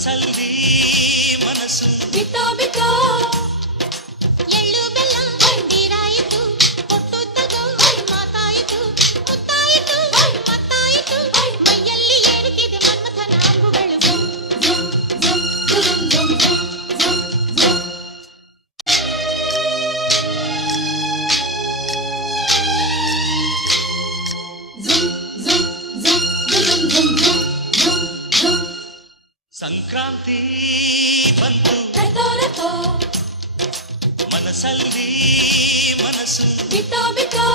ಮನಸಲ್ಲಿ ಮನಸ್ಸು ಬಿತ್ತೋ ಬಿತ್ತೋ ಎಳ್ಳು ಬೆಲ್ಲ ಹಂದಿರಾಯಿತು ಕೊಟ್ಟು ತಗೋ ಮಾತಾಯಿತು ಮುತ್ತಾಯಿತು ಮತ್ತಾಯಿತು ಮೈಯಲ್ಲಿ ಏರುತ್ತಿದೆ ಮನ್ಮಥನ ಅಂಬುಗಳು ಸಂಕ್ರಾಂತಿ ಬಂತು ರಥೋ ಮನಸಲ್ಲಿ ಮನಸ್ಸು ಬಿತ್ತೋ ಬಿತ್ತೋ